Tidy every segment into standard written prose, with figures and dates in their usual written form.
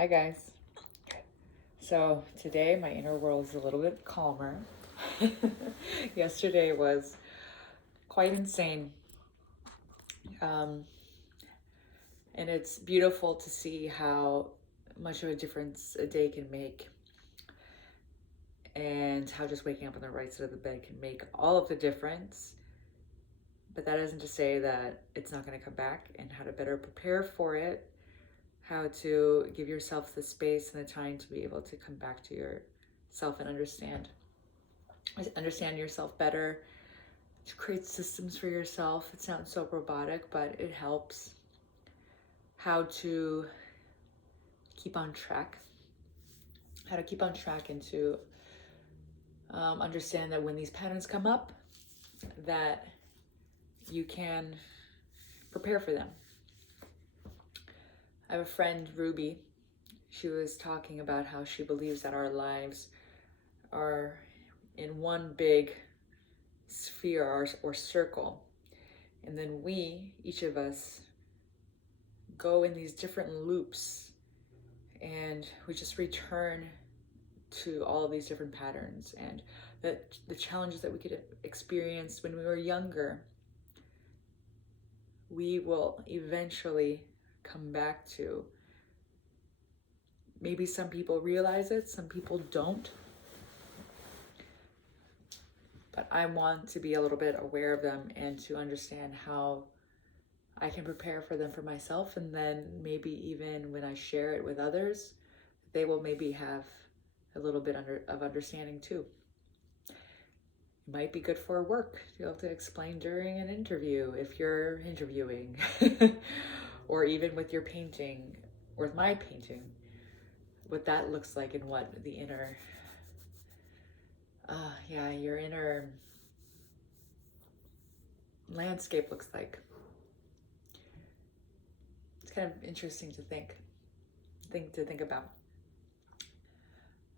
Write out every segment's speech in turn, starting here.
Hi guys. So today my inner world is a little bit calmer. Yesterday was quite insane. Um, and it's beautiful to see how much of a difference a day can make, and how just waking up on the right side of the bed can make all of the difference. But that isn't to say that it's not going to come back, and how to better prepare for it, how to give yourself the space and the time to be able to come back to yourself and understand yourself better, to create systems for yourself. It sounds so robotic, but it helps. How to keep on track, and to understand that when these patterns come up, that you can prepare for them. I have a friend, Ruby. She was talking about how she believes that our lives are in one big sphere or circle. And then each of us, go in these different loops, and we just return to all of these different patterns, and the challenges that we could experience when we were younger, we will eventually come back to. Maybe some people realize it, some people don't. But I want to be a little bit aware of them and to understand how I can prepare for them for myself, and then maybe even when I share it with others, they will maybe have a little bit of understanding too. It might be good for work to be able to explain during an interview if you're interviewing, or even with your painting, or with my painting, what that looks like and what the inner, your inner landscape looks like. It's kind of interesting to think about.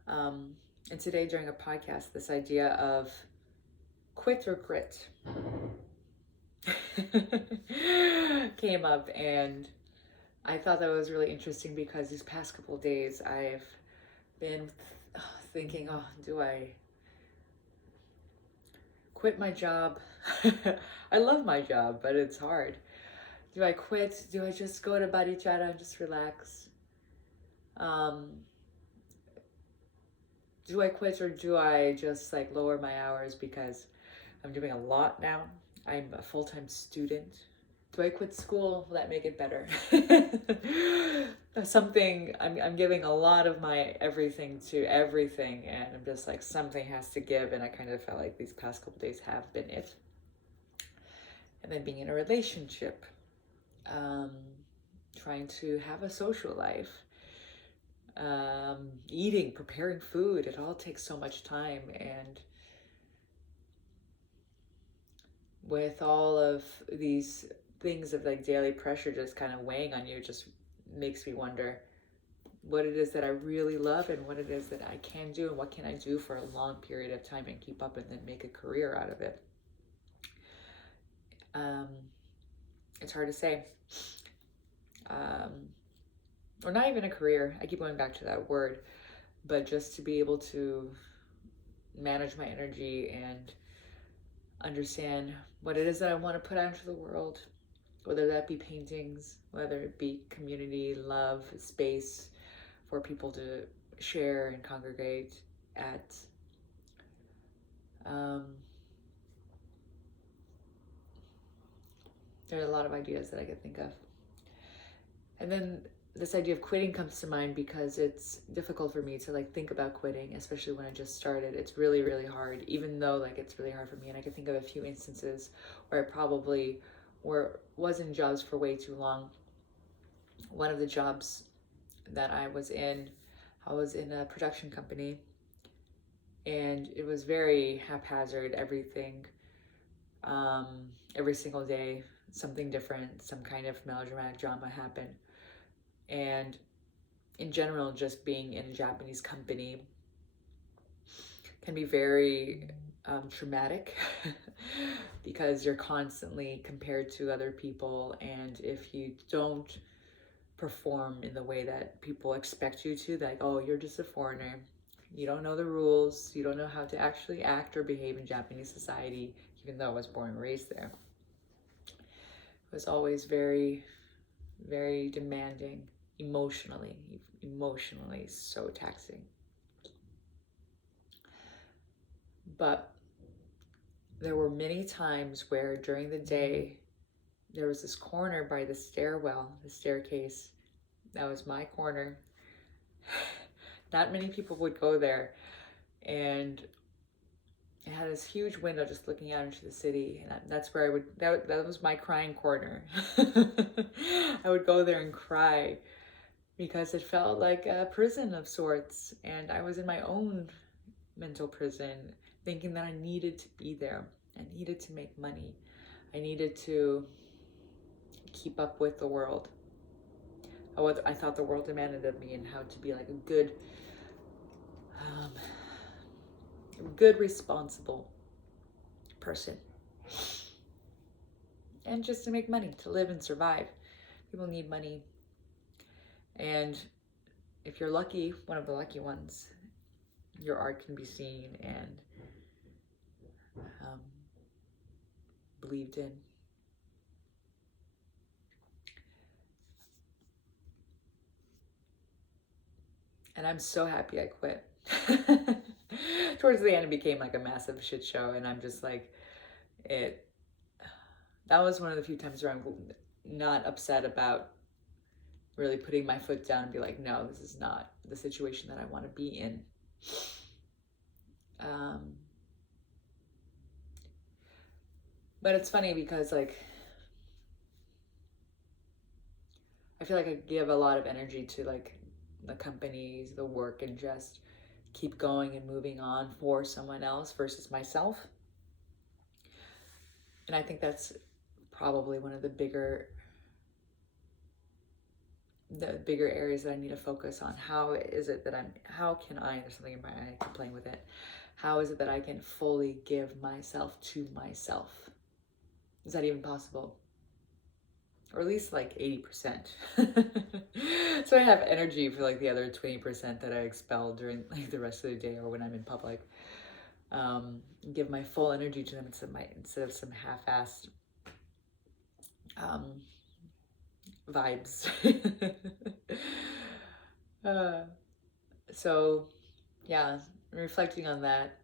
And today during a podcast, this idea of quit or grit came up, and I thought that was really interesting because these past couple of days I've been thinking, do I quit my job? I love my job, but it's hard. Do I quit? Do I just go to Barichara and just relax? Do I quit, or do I just lower my hours because I'm doing a lot now? I'm a full-time student. Do I quit school? Will that make it better? I'm giving a lot of my everything to everything, and I'm just something has to give, and I kind of felt like these past couple days have been it. And then being in a relationship, trying to have a social life, eating, preparing food, it all takes so much time, and with all of these things of daily pressure just kind of weighing on you, just makes me wonder what it is that I really love, and what it is that I can do, and what can I do for a long period of time and keep up and then make a career out of it. It's hard to say. Or not even a career, I keep going back to that word, but just to be able to manage my energy and understand what it is that I want to put out into the world, whether that be paintings, whether it be community, love, space for people to share and congregate at. There are a lot of ideas that I could think of. And then this idea of quitting comes to mind because it's difficult for me to think about quitting, especially when I just started. It's really, really hard, even though it's really hard for me. And I can think of a few instances where I probably was in jobs for way too long. One of the jobs that I was in a production company, and it was very haphazard, everything. Every single day, something different, some kind of melodramatic drama happened. And in general, just being in a Japanese company can be very traumatic because you're constantly compared to other people, and if you don't perform in the way that people expect you to. Like, oh, you're just a foreigner. You don't know the rules. You don't know how to actually act or behave in Japanese society, even though I was born and raised there. It was always very, very demanding, emotionally so taxing. But there were many times where during the day, there was this corner by the stairwell, the staircase. That was my corner. Not many people would go there. And it had this huge window just looking out into the city. And that's where I would, that was my crying corner. I would go there and cry because it felt like a prison of sorts. And I was in my own mental prison, thinking that I needed to be there. I needed to make money. I needed to keep up with the world. I thought the world demanded of me, and how to be like a good, responsible person. And just to make money, to live and survive. People need money. And if you're lucky, one of the lucky ones, your art can be seen and believed in. And I'm so happy I quit. Towards the end, it became like a massive shit show, and I'm just like, that was one of the few times where I'm not upset about really putting my foot down and be like, no, this is not the situation that I want to be in. But it's funny because, like, I feel like I give a lot of energy to, like, the companies, the work, and just keep going and moving on for someone else versus myself. And I think that's probably one of the bigger areas that I need to focus on. How can I, there's something in my eye, I keep playing with it. How is it that I can fully give myself to myself? Is that even possible? Or at least like 80%. So I have energy for like the other 20% that I expel during like the rest of the day or when I'm in public. Give my full energy to them instead of some half-assed vibes. So yeah, reflecting on that,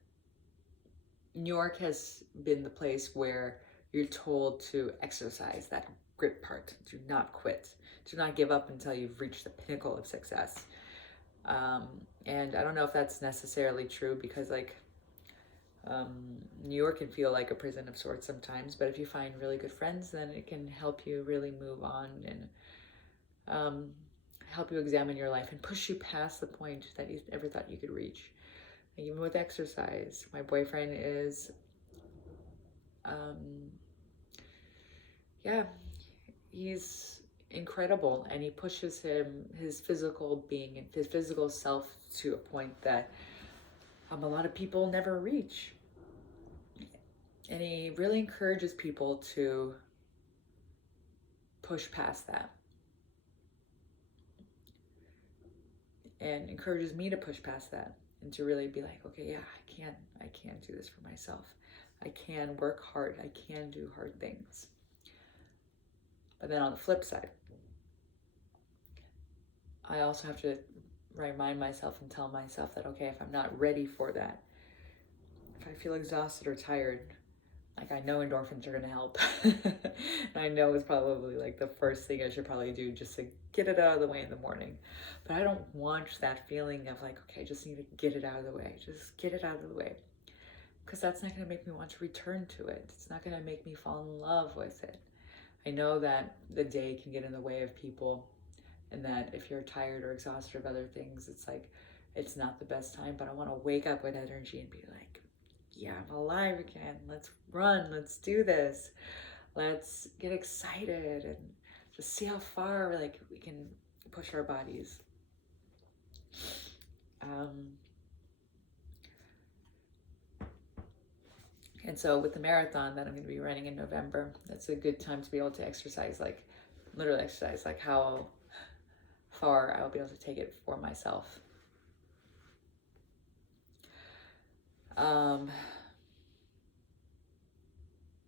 New York has been the place where you're told to exercise that grit part. Do not quit. Do not give up until you've reached the pinnacle of success. And I don't know if that's necessarily true because, like, New York can feel like a prison of sorts sometimes, but if you find really good friends, then it can help you really move on and help you examine your life and push you past the point that you ever thought you could reach. And even with exercise, my boyfriend is, he's incredible, and he pushes his physical being and his physical self to a point that a lot of people never reach. And he really encourages people to push past that. And encourages me to push past that and to really be like, okay, yeah, I can do this for myself. I can work hard. I can do hard things. But then on the flip side, I also have to remind myself and tell myself that, okay, if I'm not ready for that, if I feel exhausted or tired, like, I know endorphins are going to help. And I know it's probably like the first thing I should probably do just to get it out of the way in the morning. But I don't want that feeling of like, okay, I just need to get it out of the way. Just get it out of the way. Because that's not going to make me want to return to it. It's not going to make me fall in love with it. I know that the day can get in the way of people, and that if you're tired or exhausted of other things, it's like, it's not the best time. But I want to wake up with energy and be like, yeah, I'm alive again. Let's run. Let's do this. Let's get excited and just see how far like we can push our bodies. And so with the marathon that I'm going to be running in November, that's a good time to be able to exercise, like literally exercise, like how far I will be able to take it for myself.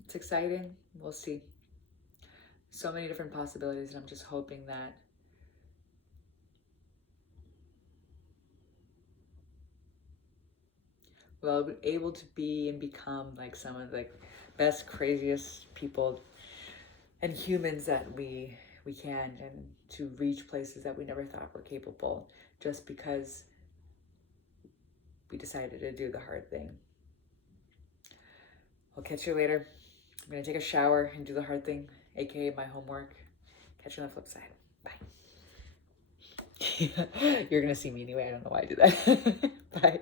It's exciting. We'll see. So many different possibilities, and I'm just hoping that we'll be able to be and become like some of the best, craziest people and humans that we can, and to reach places that we never thought were capable, just because we decided to do the hard thing. I'll catch you later. I'm gonna take a shower and do the hard thing, aka my homework. Catch you on the flip side. Bye. You're gonna see me anyway. I don't know why I do that. Bye.